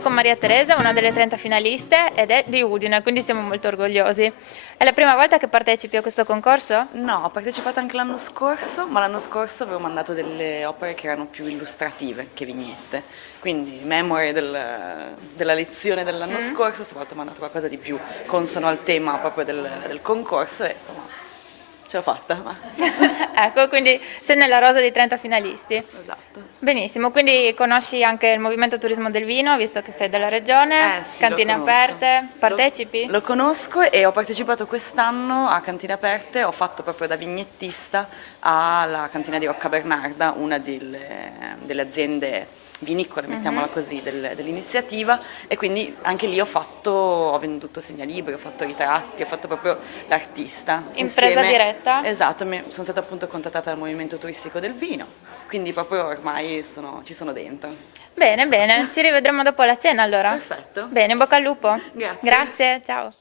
qui con Maria Teresa, una delle 30 finaliste, ed è di Udine, quindi siamo molto orgogliosi. È la prima volta che partecipi a questo concorso? No, ho partecipato anche l'anno scorso, ma l'anno scorso avevo mandato delle opere che erano più illustrative che vignette, quindi memore della lezione dell'anno scorso, stavolta ho mandato qualcosa di più consono al tema proprio del concorso e insomma ce l'ho fatta. Ecco, quindi sei nella rosa dei 30 finalisti. Esatto. Benissimo, quindi conosci anche il Movimento Turismo del Vino, visto che sei della regione, Sì, cantine lo conosco. aperte, partecipi? Lo conosco e ho partecipato quest'anno a Cantine Aperte, ho fatto proprio da vignettista alla cantina di Roccabernarda, una delle aziende vinicole, mettiamola così, dell'iniziativa, e quindi anche lì ho venduto segnalibri, ho fatto ritratti, ho fatto proprio l'artista. Impresa diretta? Esatto, sono stata appunto contattata dal Movimento Turistico del Vino, quindi proprio ormai ci sono dentro. Bene, bene, ci rivedremo dopo la cena allora. Perfetto. Bene, in bocca al lupo. Grazie. Grazie, ciao.